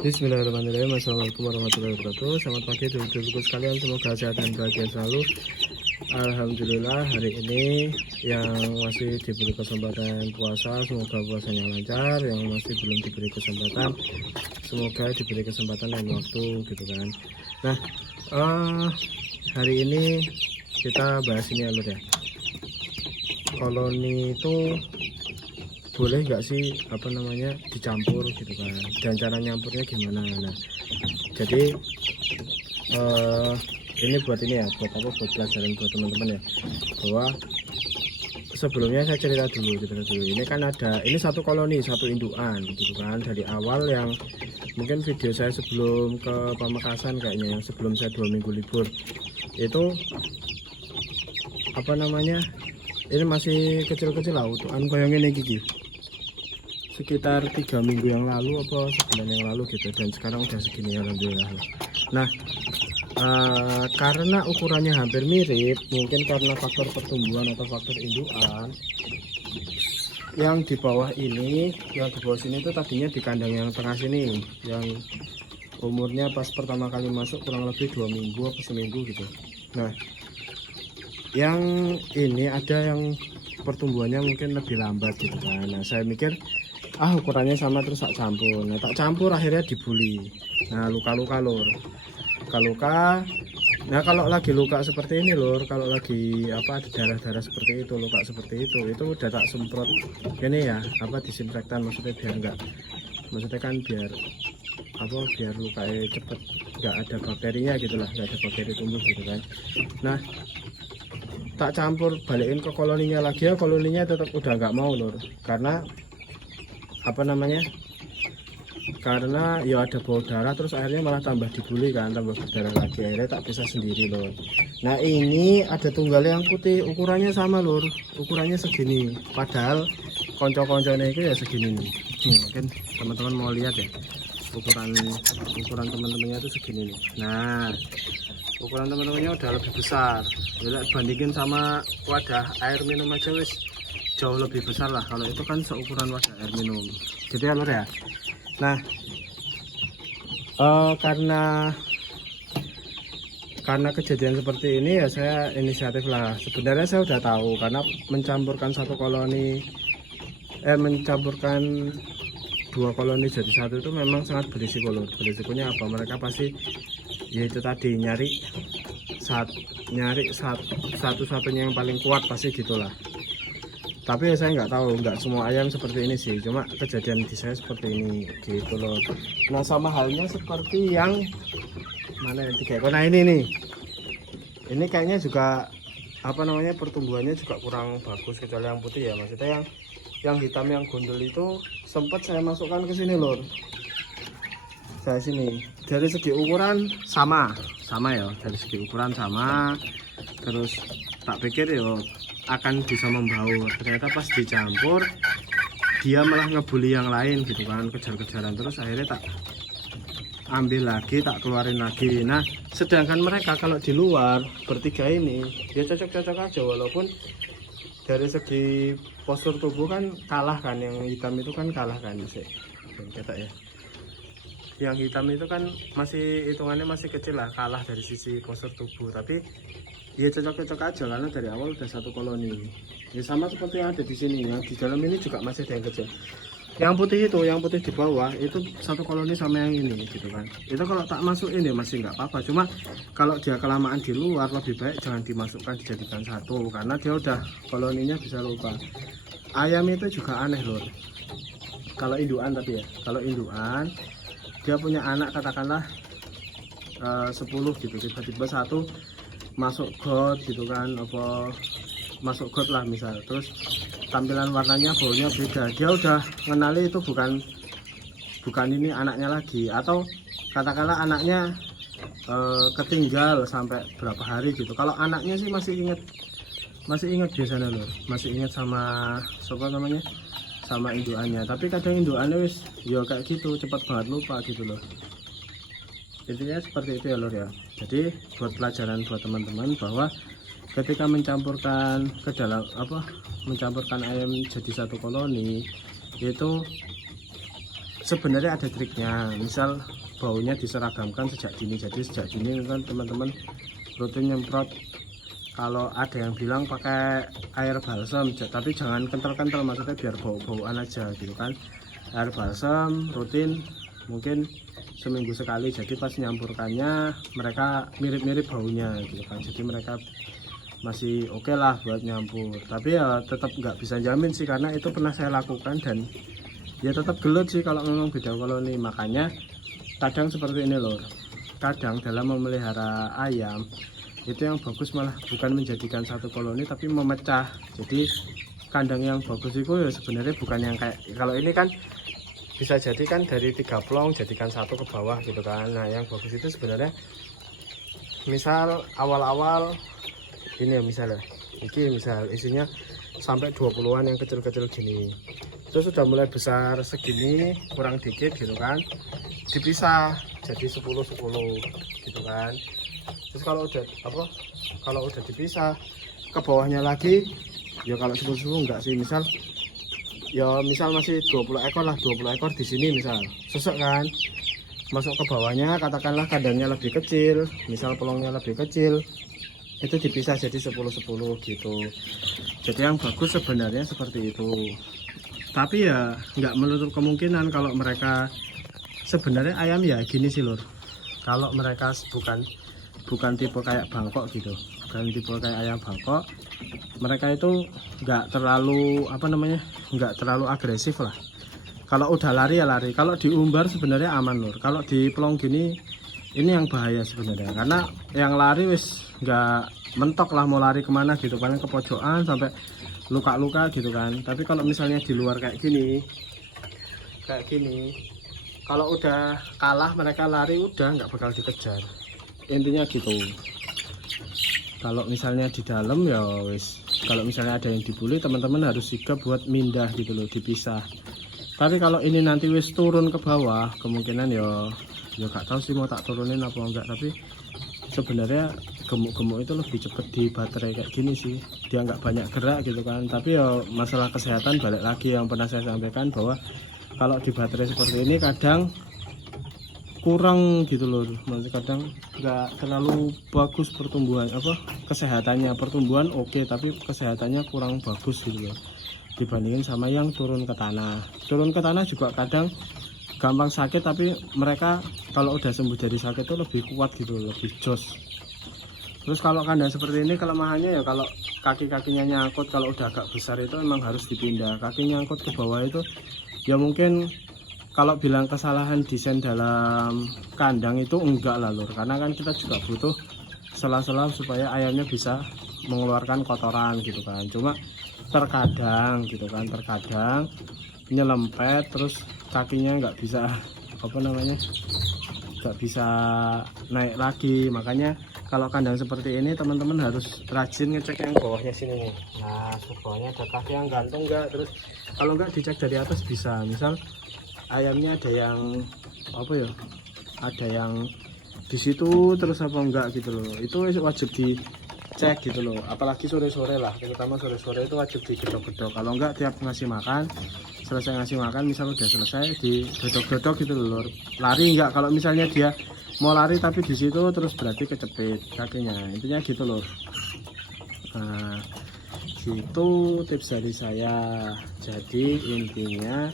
Bismillahirrahmanirrahim. Assalamualaikum warahmatullahi wabarakatuh. Selamat pagi dulur-dulurku sekalian, semoga sehat dan bahagia selalu. Alhamdulillah, hari ini yang masih diberi kesempatan puasa, semoga puasanya lancar. Yang masih belum diberi kesempatan, semoga diberi kesempatan dan waktu gitu kan. Nah, hari ini kita bahas ini alur ya. Koloni itu boleh nggak sih dicampur gitu kan, dan cara nyampurnya gimana. Nah, jadi ini buat pelajaran buat teman-teman ya, bahwa sebelumnya saya cerita dulu. Ini kan ini satu koloni, satu indukan gitu kan, dari awal yang mungkin video saya sebelum ke Pamekasan kayaknya, yang sebelum saya 2 minggu libur itu ini masih kecil-kecil lah utuhan kayak gini gigi, sekitar 3 minggu yang lalu apa sebulan yang lalu gitu, dan sekarang udah segini alhamdulillah. Nah, karena ukurannya hampir mirip, mungkin karena faktor pertumbuhan atau faktor indukan, yang di bawah ini, yang di bawah sini itu tadinya di kandang yang tengah sini, yang umurnya pas pertama kali masuk kurang lebih 2 minggu atau seminggu gitu. Nah, yang ini ada yang pertumbuhannya mungkin lebih lambat gitu kan. Nah, saya mikir ukurannya sama, terus tak campur. Nah, tak campur akhirnya dibully. Nah, luka-luka lur, luka-luka. Nah, kalau lagi luka seperti ini lur, kalau lagi ada darah-darah seperti itu, luka seperti itu udah tak semprot ini ya, disinfektan, maksudnya biar enggak, maksudnya kan biar biar lukanya cepet nggak ada bakterinya gitulah, nggak ada bakteri tumbuh gitu kan. Nah, tak campur balikin ke koloninya lagi ya, koloninya tetap udah nggak mau lur, karena karena ya ada bau darah, terus akhirnya malah tambah dibully kan, tambah berdarah lagi, akhirnya tak bisa sendiri lur. Nah, ini ada tunggal yang putih, ukurannya sama lur, ukurannya segini, padahal konco-konconya itu ya segini nih. Mungkin teman-teman mau lihat ya, ukuran teman-temannya itu segini nih. Nah, ukuran teman-temannya udah lebih besar, bandingin sama wadah air minum aja wis jauh lebih besar lah. Kalau itu kan seukuran wadah air minum gitu ya lur ya. Nah, karena kejadian seperti ini ya, saya inisiatif lah. Sebenarnya saya udah tahu, karena mencampurkan mencampurkan 2 koloni jadi satu itu memang sangat berisiko lur. Berisikonya apa? Mereka pasti ya itu tadi, nyari satu-satunya yang paling kuat, pasti gitulah. Tapi ya saya nggak tahu, nggak semua ayam seperti ini sih, cuma kejadian di saya seperti ini gitu loh. Nah, sama halnya seperti yang mana yang 3 ekor. Nah, ini nih, ini kayaknya juga pertumbuhannya juga kurang bagus, kecuali yang putih ya, maksudnya yang hitam yang gondol itu sempat saya masukkan ke sini lor. Saya sini dari segi ukuran sama ya, dari segi ukuran sama, terus tak pikir ya akan bisa membaur, ternyata pas dicampur dia malah ngebully yang lain gitu kan, kejar-kejaran, terus akhirnya tak ambil lagi, tak keluarin lagi. Nah, sedangkan mereka kalau di luar bertiga ini dia cocok-cocok aja, walaupun dari segi postur tubuh kan kalah kan, yang hitam itu kan kalah kan sih, ya. Yang hitam itu kan masih hitungannya masih kecil lah, kalah dari sisi postur tubuh, tapi ya cocok-cocok aja karena dari awal udah satu koloni. Ya sama seperti yang ada di sini, yang di dalam ini juga masih ada yang kecil. Yang putih itu, yang putih di bawah itu satu koloni sama yang ini gitu kan. Itu kalau tak masukin ya masih nggak apa-apa, cuma kalau dia kelamaan di luar lebih baik jangan dimasukkan, dijadikan satu, karena dia udah koloninya bisa lupa. Ayam itu juga aneh loh. Kalau indukan, tapi ya kalau indukan dia punya anak katakanlah 10 gitu, tiba-tiba satu masuk got gitu kan, masuk got lah misal, terus tampilan warnanya, baunya beda, dia udah mengenali itu bukan ini anaknya lagi, atau katakanlah anaknya ketinggal sampai berapa hari gitu. Kalau anaknya sih masih ingat biasanya loh, masih ingat sama sama indukannya, tapi kadang indukannya wis ya kayak gitu, cepat banget lupa gitu loh. Intinya seperti itu ya lor ya. Jadi buat pelajaran buat teman-teman, bahwa ketika mencampurkan mencampurkan ayam jadi satu koloni, itu sebenarnya ada triknya. Misal baunya diseragamkan sejak dini, jadi sejak dini kan teman-teman rutin nyemprot. Kalau ada yang bilang pakai air balsam, tapi jangan kental-kental, maksudnya biar bau-bauan aja gitu kan. Air balsam rutin mungkin seminggu sekali, jadi pas nyampurkannya mereka mirip-mirip baunya gitu kan, jadi mereka masih oke lah buat nyampur. Tapi ya tetap nggak bisa jamin sih, karena itu pernah saya lakukan dan ya tetap gelut sih kalau memang beda koloni. Makanya kadang seperti ini loh, kadang dalam memelihara ayam itu yang bagus malah bukan menjadikan satu koloni tapi memecah. Jadi kandang yang bagus itu ya sebenarnya bukan yang kayak kalau ini kan bisa jadi kan dari 3 plong jadikan satu ke bawah gitu kan. Nah yang bagus itu sebenarnya misal awal-awal ini ya, misalnya ini misal isinya sampai 20-an yang kecil-kecil gini, terus sudah mulai besar segini kurang dikit gitu kan, dipisah jadi 10-10 gitu kan. Terus kalau udah dipisah ke bawahnya lagi ya, kalau 10-10 enggak sih, misal masih 20 ekor lah, 20 ekor di sini misal sesek kan, masuk ke bawahnya katakanlah kandangnya lebih kecil, misal pelongnya lebih kecil, itu dipisah jadi 10-10 gitu. Jadi yang bagus sebenarnya seperti itu. Tapi ya nggak menutup kemungkinan kalau mereka sebenarnya ayam ya gini sih lur, kalau mereka bukan tipe kayak Bangkok gitu, bukan tipe kayak ayam Bangkok, mereka itu nggak terlalu nggak terlalu agresif lah. Kalau udah lari ya lari, kalau diumbar sebenarnya aman lur. Kalau di pelong gini ini yang bahaya sebenarnya, karena yang lari wis nggak mentok lah mau lari kemana gitu, paling ke pojokan sampai luka-luka gitu kan. Tapi kalau misalnya di luar kayak gini, kalau udah kalah mereka lari udah nggak bakal dikejar, intinya gitu. Kalau misalnya di dalam ya wis, kalau misalnya ada yang dibully teman-teman harus sigap buat mindah gitu loh, dipisah. Tapi kalau ini nanti wis turun ke bawah, kemungkinan ya gak tahu sih mau tak turunin apa enggak, tapi sebenarnya gemuk-gemuk itu lebih cepet di baterai kayak gini sih, dia nggak banyak gerak gitu kan. Tapi ya masalah kesehatan balik lagi yang pernah saya sampaikan, bahwa kalau di baterai seperti ini kadang kurang gitu loh, maksudnya kadang nggak terlalu bagus pertumbuhan kesehatannya. Pertumbuhan oke, tapi kesehatannya kurang bagus gitu loh dibandingin sama yang turun ke tanah. Turun ke tanah juga kadang gampang sakit, tapi mereka kalau udah sembuh dari sakit itu lebih kuat gitu, lebih jos. Terus kalau kandang seperti ini kelemahannya ya kalau kaki-kakinya nyangkut, kalau udah agak besar itu emang harus dipindah. Kaki nyangkut ke bawah itu ya mungkin kalau bilang kesalahan desain dalam kandang itu enggak lah lur, karena kan kita juga butuh sela-sela supaya ayamnya bisa mengeluarkan kotoran gitu kan. Cuma terkadang nyelempet terus kakinya nggak bisa nggak bisa naik lagi. Makanya kalau kandang seperti ini teman-teman harus rajin ngecek yang bawahnya sini nih. Nah bawahnya ada kaki yang gantung nggak, terus kalau nggak dicek dari atas bisa. Misal ayamnya ada yang ada yang di situ terus apa enggak gitu loh, itu wajib dicek gitu loh. Apalagi sore-sore lah, terutama sore-sore itu wajib digedok-gedok. Kalau enggak tiap ngasih makan, selesai ngasih makan misal udah selesai digedok-gedok gitu loh. Lari enggak, kalau misalnya dia mau lari tapi di situ terus berarti kecepit kakinya, intinya gitu loh. Nah gitu tips dari saya. Jadi intinya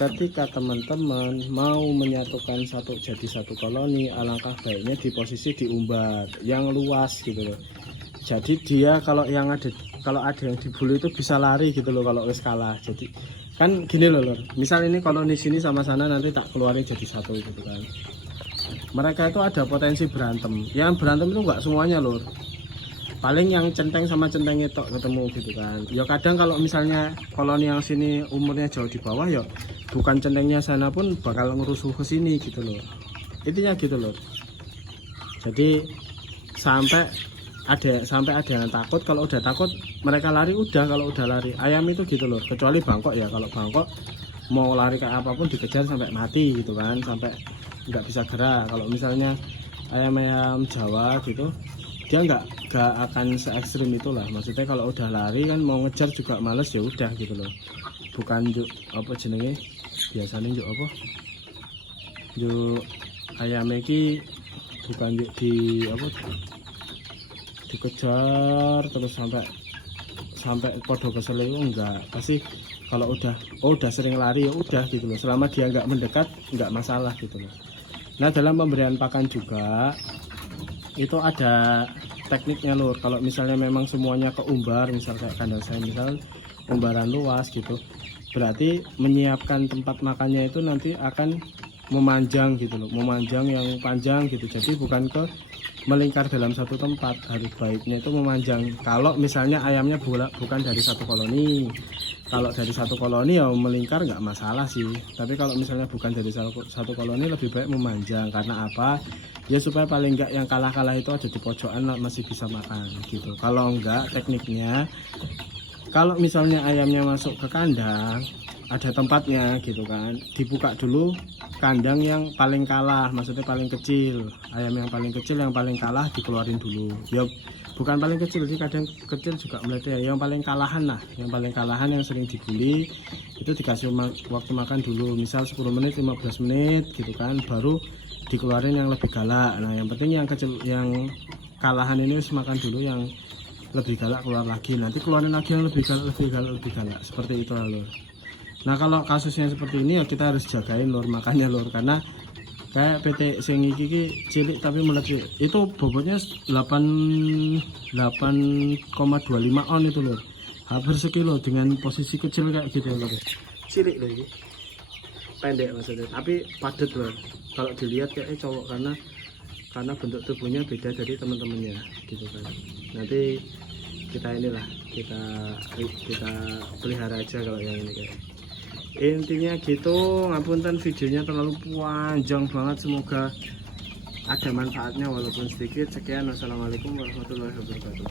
ketika teman-teman mau menyatukan jadi satu koloni, alangkah baiknya di posisi diumbar yang luas gitu loh. Jadi dia kalau ada yang dibully itu bisa lari gitu loh kalau wis kalah. Jadi kan gini loh lor, misal ini koloni sini sama sana nanti tak keluarin jadi satu gitu kan. Mereka itu ada potensi berantem. Yang berantem itu nggak semuanya lor, paling yang centeng sama centeng itu ketemu gitu kan. Ya kadang kalau misalnya koloni yang sini umurnya jauh di bawah, ya bukan centengnya sana pun bakal ngerusuh ke sini gitu loh, intinya gitu loh. Jadi sampai ada yang takut, kalau udah takut mereka lari udah. Kalau udah lari ayam itu gitu loh, kecuali Bangkok ya. Kalau Bangkok mau lari kayak apapun dikejar sampai mati gitu kan, sampai nggak bisa gerak. Kalau misalnya ayam-ayam Jawa gitu dia nggak akan se ekstrim itulah. Maksudnya kalau udah lari kan mau ngejar juga males, ya udah gitu loh. Bukan biasanya Yuk ayam iki bukan yuk di apa dikejar terus sampai podo kesel itu enggak, pasti kalau udah sering lari ya udah gitu loh, selama dia nggak mendekat nggak masalah gitu loh. Nah dalam pemberian pakan juga itu ada tekniknya lur. Kalau misalnya memang semuanya keumbar, misal kayak kandang saya misal umbaran luas gitu, berarti menyiapkan tempat makannya itu nanti akan memanjang gitu loh, memanjang yang panjang gitu. Jadi bukan ke melingkar dalam satu tempat, harus baiknya itu memanjang. Kalau misalnya ayamnya bukan dari satu koloni, kalau dari satu koloni ya melingkar nggak masalah sih. Tapi kalau misalnya bukan dari satu koloni, lebih baik memanjang. Karena apa? Ya supaya paling nggak yang kalah-kalah itu ada di pojokan masih bisa makan gitu. Kalau enggak, tekniknya kalau misalnya ayamnya masuk ke kandang ada tempatnya gitu kan, dibuka dulu kandang yang paling kalah, maksudnya paling kecil. Ayam yang paling kecil, yang paling kalah dikeluarin dulu. Ya bukan paling kecil sih, kadang kecil juga meletet. Yang paling kalahan lah, yang paling kalahan yang sering dibully itu dikasih waktu makan dulu, misal 10 menit 15 menit gitu kan, baru dikeluarin yang lebih galak. Nah yang penting yang kecil, yang kalahan ini harus makan dulu, yang lebih galak keluar lagi, nanti keluarin lagi yang lebih galak, seperti itu lur. Nah kalau kasusnya seperti ini ya kita harus jagain lur, makanya lur, karena kayak PT sing iki cilik tapi meletik itu bobotnya 8,25 on itu lur, hampir sekilo dengan posisi kecil kayak gitu lur. Cilik loh ini, pendek maksudnya, tapi padat lur. Kalau dilihat kayaknya cowok, karena bentuk tubuhnya beda dari teman-temannya gitu kan. Nanti kita pelihara aja kalau yang ini kayak. Intinya gitu, ngapunten videonya terlalu panjang banget, semoga ada manfaatnya walaupun sedikit. Sekian, wassalamualaikum warahmatullahi wabarakatuh.